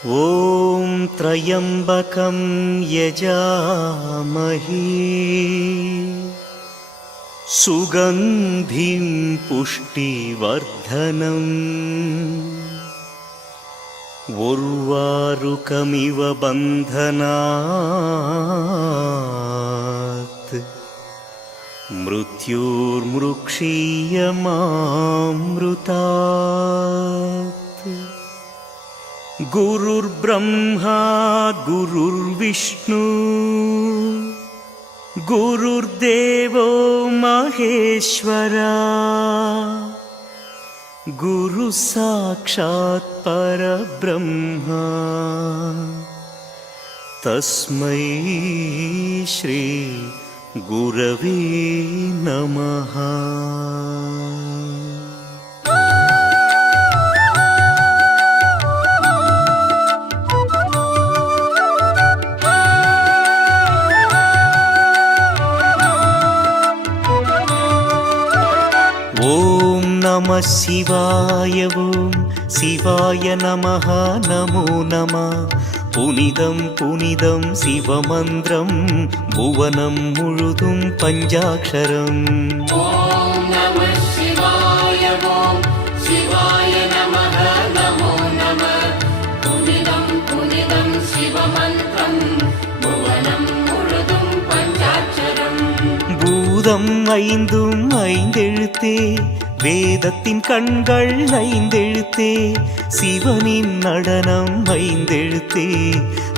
ॐ त्र्यम्बकं यजामहे सुगन्धिं पुष्टिवर्धनम् उर्वारुकमिव बन्धनात् मृत्युर्मृक्षीयमामृतात्। गुरुर्ब्रह्मा गुरुर्विष्णु गुरुर्देवो महेश्वरा गुरुः साक्षात् परब्रह्मा तस्मै श्री गुरवे नमः। ॐ नमः शिवाय ॐ शिवाय नमः नमो नमः। पुनिदं पुनिदं शिवमन्त्रं भुवनं मुळुदुं पञ्चाक्षरम्। ॐ नमः शिवाय ॐ शिवाय नमः नमो नमः। पुनिदं पुनिदं शिवमन्त्रं भुवनं मुळुदुं पञ्चाक्षरम्। பூதம் ஐந்தும் ஐந்தெழுத்தே வேதத்தின் கண்கள் ஐந்தெழுத்தே சிவனின் நடனம் ஐந்தெழுத்தே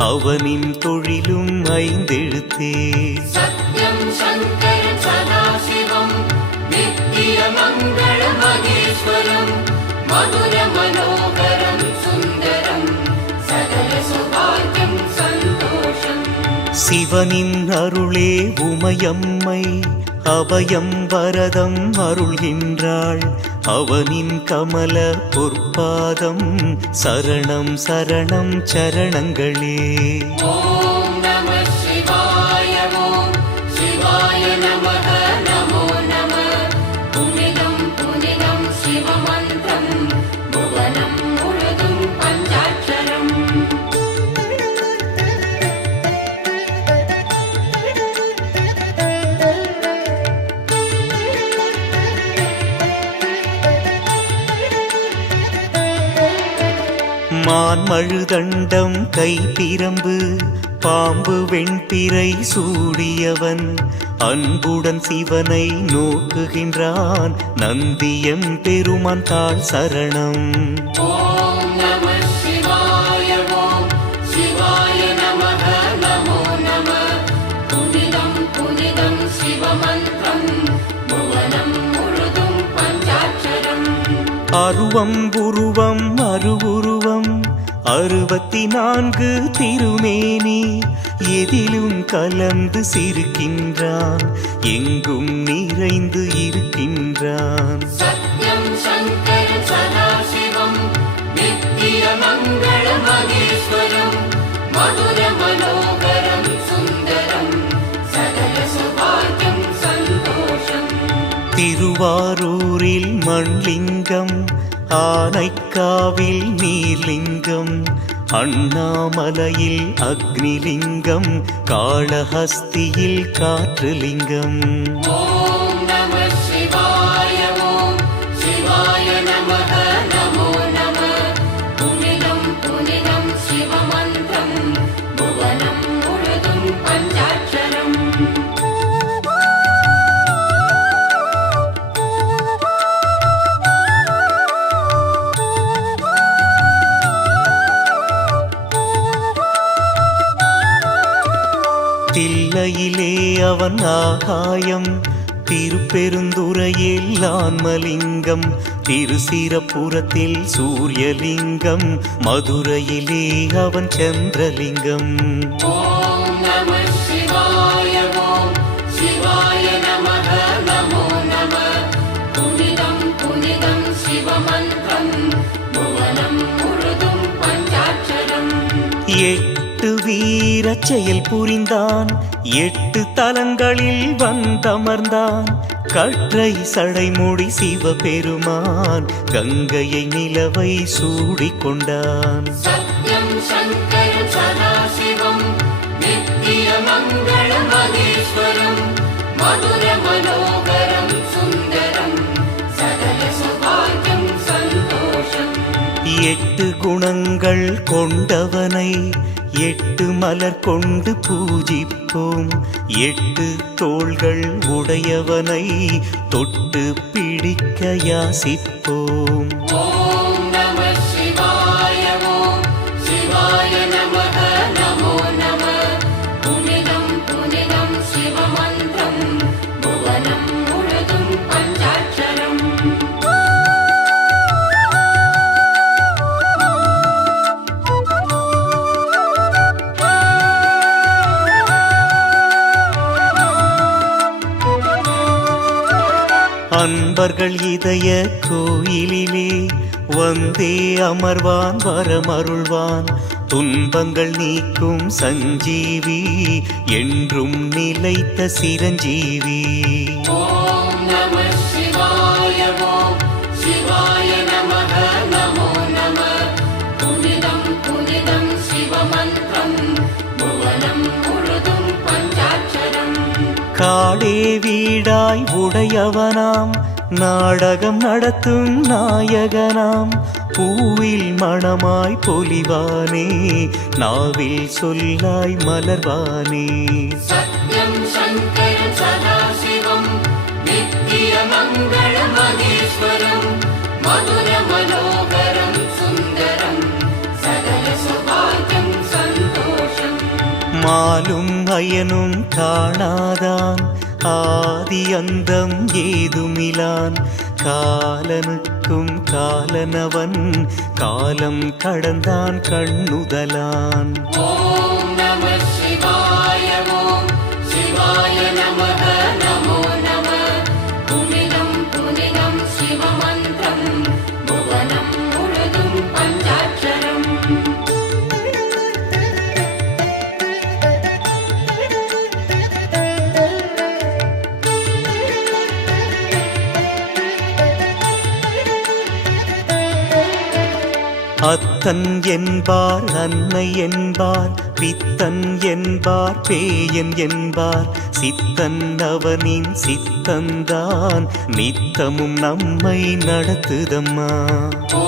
அவனின் தொழிலும் ஐந்தெழுத்தே சத்யம் சங்கரம் சதாசிவம் நித்திய மங்கள மகேஸ்வரம் மதுர மனோகரம் சுந்தரம் சகல சௌபாகியம் சந்தோஷம்। சிவனின் அருளே உமையம்மை அபயம் வரதம் அருள்கின்றாள் அவனின் கமல பொற்பாதம் சரணம் சரணம் சரணங்களே। ஓம் நமः சிவாய ஓம் சிவாய நமः நமோ நமः। புனிதம் புனிதம் சிவமந்திரம் புவனம் முழுதும் பஞ்சாட்சரம்। மான்மழுதண்டம் கைப்பிரம்பு பாம்பு வெண்பிறை சூடியவன் அன்புடன் சிவனை நோக்குகின்றான் நந்தியம் பெருமான் தாழ் சரணம்। ஓம் நமः சிவாய ஓம் சிவாய நமः நமோ நமः। புனிதம் புனிதம் சிவமந்திரம் புவனம் முழுதும் பஞ்சாட்சரம்। அருவம் உருவம் அருவுருவம் 64 திருமேனி எதிலும் கலந்து சிரிக்கின்றான் எங்கும் நிறைந்து இருக்கின்றான்। சத்யம் சங்கரம் சதாசிவம் நித்திய மங்கள மகேஸ்வரம் மதுர மனோகரம் சுந்தரம் சகல சௌபாகியம் சந்தோஷம்। திருவாரூரில் மண்லிங்கம் ஆனைக்காவில் நீர்லிங்கம் அண்ணாமலையில் அக்னிலிங்கம் காளஹஸ்தியில் காற்றுலிங்கம்। ஓம் நமः சிவாய ஓம் சிவாய நமः நமோ நமः। புனிதம் புனிதம் சிவமந்திரம் புவனம் முழுதும் பஞ்சாட்சரம்। தில்லையிலே அவன் ஆகாயம் திருப்பெருந்துறையில் ஆன்மலிங்கம் திருசிரபுரத்தில் சூரியலிங்கம் மதுரையிலே அவன் சந்திரலிங்கம்। ஓம் நமः சிவாய ஓம் சிவாய நமः நமோ நமः। புனிதம் புனிதம் சிவமந்திரம் புவனம் முழுதும் பஞ்சாட்சரம்। 8 வீரச் செயல் புரிந்தான் 8 தலங்களில் வந்தமர்ந்தான் கற்றை சடைமுடி சிவபெருமான் கங்கையை நிலவை சூடிக்கொண்டான்। சத்யம் शङ्करं सदाशिवं नित्यमङ्गलमहेश्वरं मधुरमनोहरं सुन्दरं सकलसौभाग्यं सन्तोषम् எட்டு குணங்கள் கொண்டவனை எட்டு மலர் கொண்டு பூஜிப்போம். எட்டு தோள்கள் உடையவனை தொட்டு பிடிக்க யாசிப்போம். ॐ नमः शिवाय ॐ शिवाय नमः नमो नमः पुनिदं पुनिदं शिवमन्त्रं भुवनं मुळुदुं पञ्चाक्षरम् அன்பர்கள் இதய கோயிலிலே வந்தே அமர்வான் வரமருள்வான். துன்பங்கள் நீக்கும் சஞ்சீவி என்றும் நிலைத்த சிரஞ்சீவி. ॐ नमः शिवाय ॐ शिवाय नमः नमो नमः पुनिदं पुनिदं शिवमन्त्रं भुवनं मुळुदुं पञ्चाक्षरम् காடே வீடாய் உடையவனாம் நாடகம் நடத்தும் நாயகனாம். பூவில் மணமாய் பொலிவானே நாவில் சொல்லாய் மலர்வானே. सत्यं शङ्करं सदाशिवं नित्यमङ्गलमहेश्वरं मधुरमनोहरं सुन्दरं सकलसौभाग्यं सन्तोषम् மாலும் அயனும் காணாதான் ஆதி அந்தம் ஏதுமிலான். காலனுக்கும் காலனவன் காலம் கடந்தான் கண்ணுதலான். ॐ नमः शिवाय ॐ शिवाय नमः नमो नमः पुनिदं पुनिदं शिवमन्त्रं भुवनं मुळुदुं पञ्चाक्षरम् அத்தன் என்பார் அன்னை என்பார் பித்தன் என்பார் பேயன் என்பார். சித்தன் அவனின் சித்தந்தான் நித்தமும் நம்மை நடத்துதம்மா. ॐ